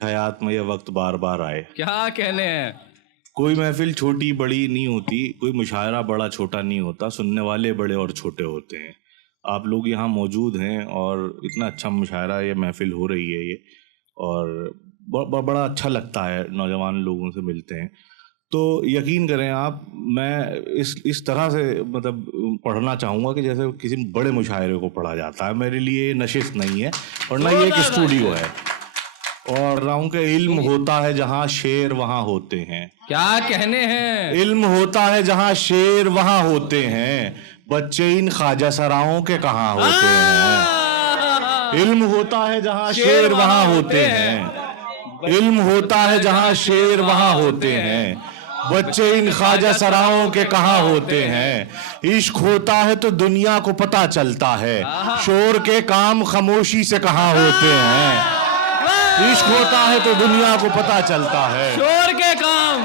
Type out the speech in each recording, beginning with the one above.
हयात में ये वक्त बार बार आए। क्या कहने हैं। कोई महफिल छोटी बड़ी नहीं होती, कोई मुशायरा बड़ा छोटा नहीं होता, सुनने वाले बड़े और छोटे होते हैं। आप लोग यहाँ मौजूद हैं और इतना अच्छा मुशायरा, ये महफिल हो रही है ये, और बड़ा अच्छा लगता है, नौजवान लोगों से मिलते हैं। तो यकीन करें आप, मैं इस तरह से मतलब पढ़ना चाहूँगा कि जैसे किसी बड़े मुशायरे को पढ़ा जाता है। मेरे लिए ये नशिस्त नहीं है और ना ये एक स्टूडियो है। और राउंड का इल्म होता है जहाँ शेर वहाँ होते हैं। क्या कहने हैं। इल्म होता है जहाँ शेर वहाँ होते हैं, बच्चे इन ख्वाजा सराओं के कहाँ होते हैं। इल्म होता है जहाँ शेर वहाँ होते हैं, इल्म होता है जहाँ शेर वहाँ होते हैं, बच्चे इन ख्वाजा सराओं के कहाँ होते हैं। इश्क होता है तो दुनिया को पता चलता है, शोर के काम खामोशी से कहाँ होते हैं। इश्क होता है तो दुनिया को पता चलता है, शोर के काम।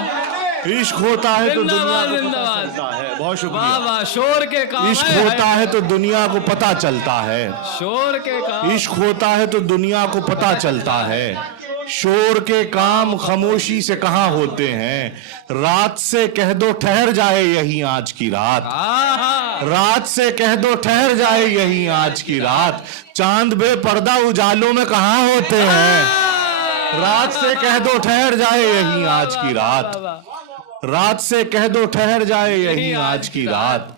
इश्क होता है तो दुनिया को पता जिंदाबाद। चलता है। बहुत वाह शुक्रिया। वाह, शोर के काम। इश्क होता है तो दुनिया को पता चलता है, शोर के काम। इश्क होता है तो दुनिया को पता चलता है, शोर के काम खामोशी से कहाँ होते हैं। रात से कह दो ठहर जाए यही आज की रात, रात से कह दो ठहर जाए यही आज की रात, चांद बेपर्दा उजालों में कहाँ होते हैं। रात से कह दो ठहर जाए यही आज की रात, रात से कह दो ठहर जाए यही आज की रात,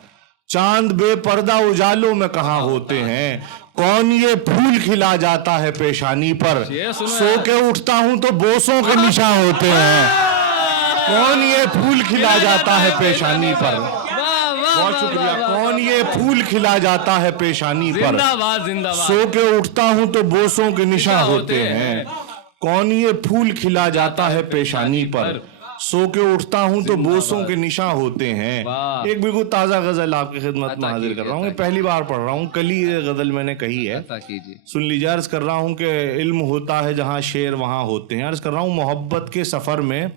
चांद बेपर्दा उजालों में कहाँ होते हैं। कौन ये फूल खिला जाता है पेशानी पर, सो के उठता हूं तो बोसों के निशान होते हैं। कौन ये फूल खिला जाता है पेशानी पर। बहुत शुक्रिया। कौन ये फूल खिला जाता है पेशानी पर, जिंदाबाद जिंदाबाद। सो के उठता हूं तो बोसों के निशान होते हैं। कौन ये फूल खिला जाता है पेशानी पर, सो के उठता हूं तो बोसों के निशान होते हैं। एक बिल्कुल ताजा गजल आपकी खिदमत में हाजिर कर रहा हूँ, पहली बार पढ़ रहा हूँ, कल ही ये गजल मैंने कही है, सुन लीजिए। अर्ज कर रहा हूँ कि इल्म होता है जहाँ शेर वहाँ होते हैं। अर्ज कर रहा हूँ, मोहब्बत के सफर में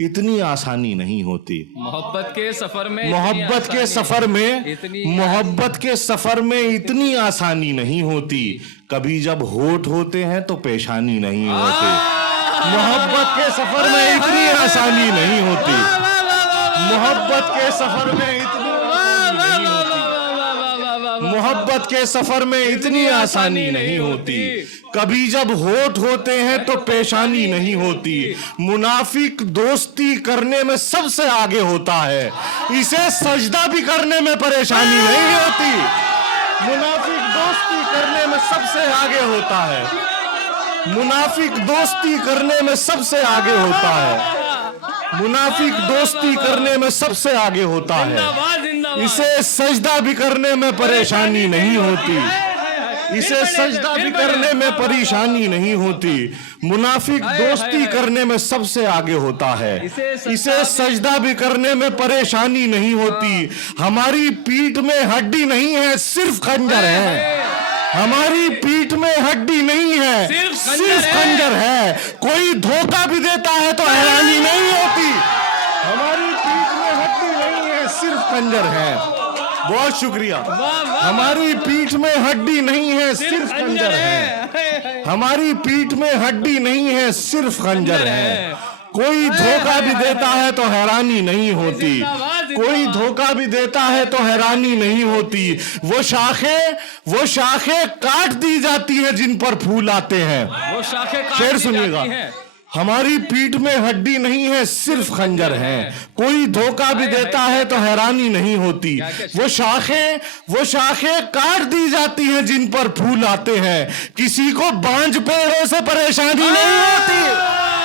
इतनी आसानी नहीं होती। मोहब्बत के सफर में, मोहब्बत के सफर में, मोहब्बत के सफर में इतनी आसानी नहीं होती, कभी जब होठ होते हैं तो पेशानी नहीं होती। मोहब्बत के सफर में इतनी आसानी नहीं होती, मोहब्बत के सफर में इतनी आसानी नहीं होती, मोहब्बत के सफर में इतनी आसानी नहीं होती, कभी जब होठ होते हैं तो पेशानी नहीं होती। मुनाफिक दोस्ती करने में सबसे आगे होता है, इसे सजदा भी करने में परेशानी नहीं होती। मुनाफिक दोस्ती करने में सबसे आगे होता है, मुनाफिक दोस्ती करने में सबसे आगे होता है, मुनाफिक दोस्ती करने में सबसे आगे होता है, इसे सजदा भी करने में परेशानी नहीं होती, इसे सजदा भी करने में परेशानी नहीं होती। मुनाफिक दोस्ती करने में सबसे आगे होता है, इसे सजदा भी करने में परेशानी नहीं होती। हमारी पीठ में हड्डी नहीं है, सिर्फ खंजर है। हमारी पीठ में हड्डी नहीं है, सिर्फ खंजर है। कोई धोखा भी देता है तो हैरानी नहीं होती। हमारी पीठ में हड्डी नहीं है, सिर्फ खंजर है। बहुत शुक्रिया। हमारी पीठ में हड्डी नहीं है, सिर्फ खंजर है। हमारी पीठ में हड्डी नहीं है, सिर्फ खंजर है। कोई धोखा भी देता है तो हैरानी नहीं होती, कोई धोखा भी देता है तो हैरानी नहीं होती। वो शाखें काट दी जाती है जिन पर फूल आते हैं। वो शाखें शेर सुनिएगा। हमारी पीठ में हड्डी नहीं है, सिर्फ खंजर है। कोई धोखा भी देता है तो हैरानी नहीं होती। वो शाखें काट दी जाती हैं जिन पर फूल आते हैं, किसी को बांझ पेड़ों से परेशानी नहीं होती।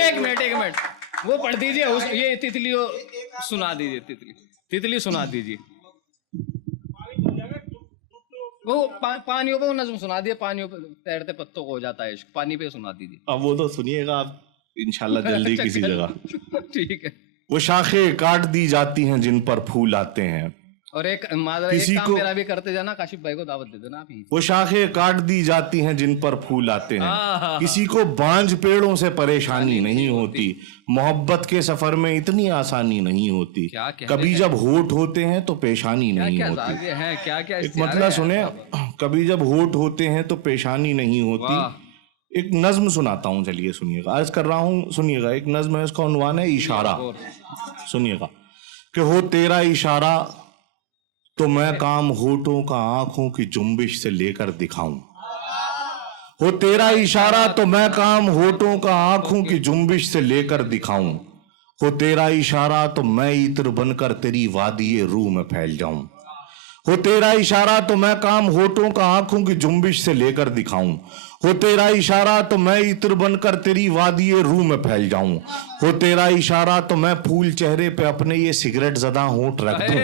एक मिनट वो पढ़ दीजिए, ये तितली सुना दीजिए, तितली सुना दीजिए। वो पानियों पे नज़्म सुना दिए, पानियों पे तैरते पत्तों को हो जाता है इश्क, पानी पे सुना दीजिए। अब वो तो सुनिएगा आप इंशाल्लाह जल्दी किसी जगह। ठीक है। वो शाखें काट दी जाती हैं जिन पर फूल आते हैं, और एक किसी काम को- मेरा भी करते जाना, काशिफ भाई को दावत दे देना आप ही। वो शाखें काट दी जाती हैं जिन पर फूल आते हैं, किसी को बांझ पेड़ों से परेशानी नहीं होती, मोहब्बत के सफर में इतनी आसानी नहीं होती, क्या कह कभी जब होठ होते हैं तो पेशानी नहीं क्या होती। जागे हैं, क्या क्या एक मतलब सुने, कभी जब होठ होते हैं तो पेशानी नहीं होती। एक नज्म सुनाता हूँ, चलिए सुनिएगा, आज कर रहा हूँ, सुनिएगा। एक नज्म है, इसका उन्वान है इशारा। सुनिएगा कि हो तेरा इशारा तो मैं काम होठों का आंखों की जुम्बिश से लेकर दिखाऊं, हो तेरा इशारा तो मैं काम होठों का आंखों की जुम्बिश से लेकर दिखाऊं, हो तेरा इशारा तो मैं इत्र बनकर तेरी वादिये रूह में फैल जाऊं, हो तेरा इशारा तो मैं काम होठों का आंखों की जुम्बिश से लेकर दिखाऊं, हो तेरा इशारा तो मैं इत्र बनकर तेरी वादिये रूह में फैल जाऊं, हो तेरा इशारा तो मैं फूल चेहरे पे अपने ये सिगरेट ज़दा होंठ रख दूं,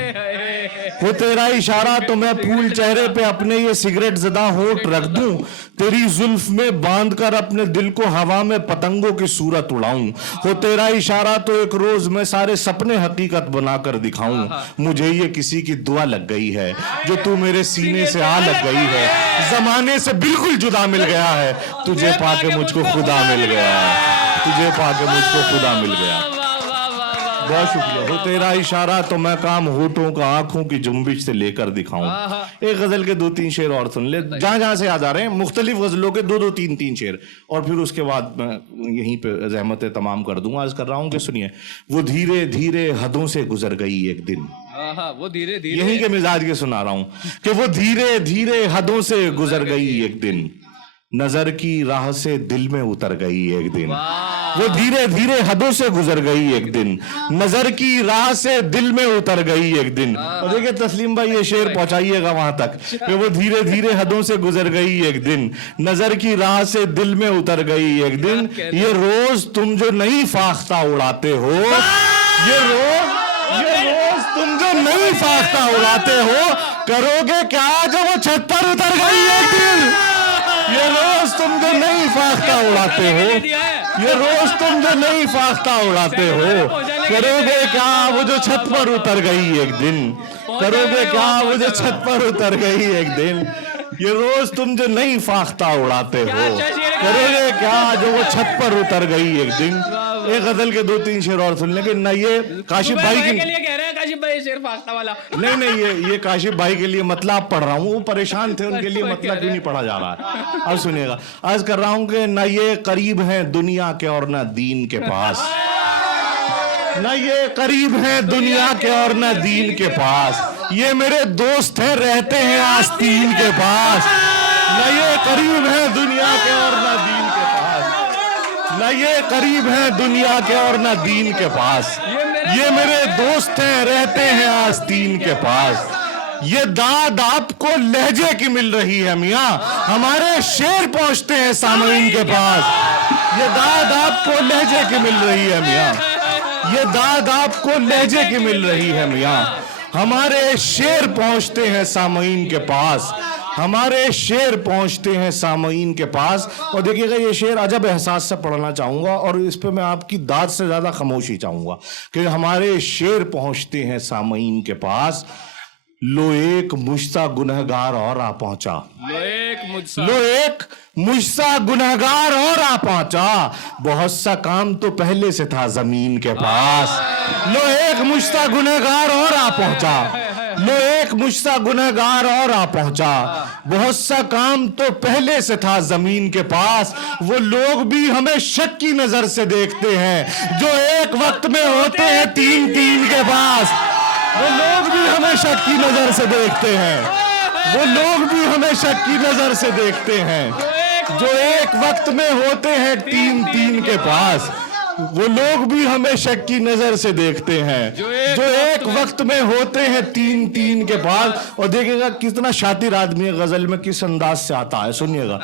हो तेरा इशारा तो मैं फूल चेहरे पे अपने ये सिगरेट ज़दा होंठ रख दूं, तेरी जुल्फ में बांध कर अपने दिल को हवा में पतंगों की सूरत उड़ाऊं, हो तेरा इशारा तो एक रोज मैं सारे सपने हकीकत बनाकर दिखाऊं, मुझे ये किसी की दुआ लग गई है जो तू मेरे सीने से आ लग गई है, जमाने से बिल्कुल जुदा मिल गया है, तुझे पाके मुझको खुदा मिल गया है, तुझे पाके मुझको खुदा मिल गया। बहुत शुक्रिया। हो तेरा इशारा तो मैं काम होठों का आंखों की जुम्बिश से लेकर दिखाऊं। एक गजल के 2-3 शेर और सुन ले, जहां जहां से याद आ रहे हैं, मुख्तलिफ गजलों के 2-2, 3-3 शेर, और फिर उसके बाद मैं यहीं पे ज़हमत तमाम कर दूंगा। आज कर रहा हूं कि सुनिए, वो धीरे धीरे हदों से गुजर गई एक दिन, वो धीरे धीरे, यहीं के मिजाज के सुना रहा हूं कि वो धीरे धीरे हदों से गुजर गई एक दिन, नजर की राह से दिल में उतर गई एक दिन, वो धीरे धीरे हदों से गुजर गई एक दिन, नजर की राह से दिल में उतर गई एक दिन। और देखिए तस्लीम भाई, ये शेर पहुंचाइएगा वहां तक कि वो धीरे धीरे हदों से गुजर गई एक दिन, नजर की राह से दिल में उतर गई एक दिन, ये रोज तुम जो नई फाख्ता उड़ाते हो, ये रोज तुम जो नई फाख्ता उड़ाते हो, करोगे क्या जब वो छत पर उतर गई एक दिन, ये रोज तुम जो नई फाख्ता उड़ाते हो, ये रोज तुम जो नई फाख्ता उड़ाते हो, करोगे क्या वो जो छत पर उतर गई एक दिन, करोगे क्या वो जो छत पर उतर गई एक दिन, ये रोज तुम जो नई फाख्ता उड़ाते हो, करोगे क्या जो वो छत पर उतर गई एक दिन। एक गजल के 2-3 शेर और सुन लेंगे ना, ये काशिफ भाई के लिए कह रहे हैं, काशिफ भाई शेर फाख्ता वाला। नहीं, ये काशिफ भाई के लिए मतलब पढ़ रहा हूँ, वो परेशान थे, उनके लिए मतलब क्यों नहीं पढ़ा जा रहा है। अब सुनिएगा, आज कर रहा हूँ कि ना ये करीब हैं दुनिया के और ना दीन के पास, ना ये करीब हैं दुनिया के और ना दीन के पास, ये मेरे दोस्त हैं रहते हैं आस्तीन के पास, ना ये करीब हैं दुनिया के और ना दीन के पास, ना ये करीब हैं दुनिया के और ना दीन के पास, ये मेरे दोस्त हैं रहते हैं आस्तीन के पास, ये दाद आपको लहजे की मिल रही है मियाँ, हमारे शेर पहुंचते हैं सामईन के पास, ये दाद आपको लहजे की मिल रही है मियाँ, ये दाद आपको लहजे की मिल रही है मियाँ, हमारे शेर पहुंचते हैं सामईन के पास, हमारे शेर पहुंचते हैं सामईन के पास। और देखिएगा, ये शेर अजब एहसास से पढ़ना चाहूंगा, और इस पे मैं आपकी दाद से ज्यादा खामोशी चाहूंगा कि हमारे शेर पहुंचते हैं सामईन के पास, लो एक मुझसा गुनहगार और आ पहुंचा, लो एक मुझसा गुनहगार और आ पहुंचा, बहुत सा काम तो पहले से था जमीन के पास, लो एक मुझसा गुनहगार और आ पहुंचा, लो एक मुझसा गुनहगार और आ पहुंचा, बहुत सा काम तो पहले से था जमीन के पास, वो लोग भी हमें शक की नजर से देखते हैं जो एक वक्त में होते हैं 3-3 के पास, वो लोग भी हमें शक की नजर से देखते हैं, वो लोग भी हमें शक की नजर से देखते हैं जो एक वक्त में होते हैं 3-3 के पास, वो लोग भी हमें शक की नजर से देखते हैं जो एक वक्त में होते हैं 3-3 के पास। और देखिएगा कितना शातिर आदमी गजल में किस अंदाज से आता है, सुनिएगा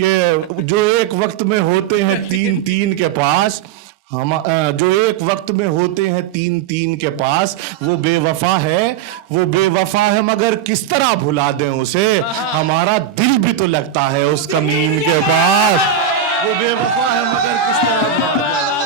कि जो एक वक्त में होते हैं 3-3 के पास, हम जो एक वक्त में होते हैं 3-3 के पास, वो बेवफा है मगर किस तरह भुला दें उसे, हमारा दिल भी तो लगता है उस कमीन के पास, वो बेवफा है मगर किस तरह भुला दें।